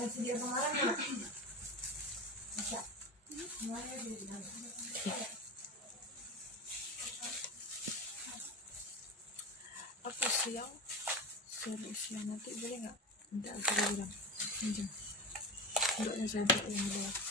Masih dia kemarin ya? Bisa. Semuanya dia bilang. Apa siang? Suruh siang nanti boleh nggak? Minta aku bilang. Pinjam. Enggak saya buat yang dua.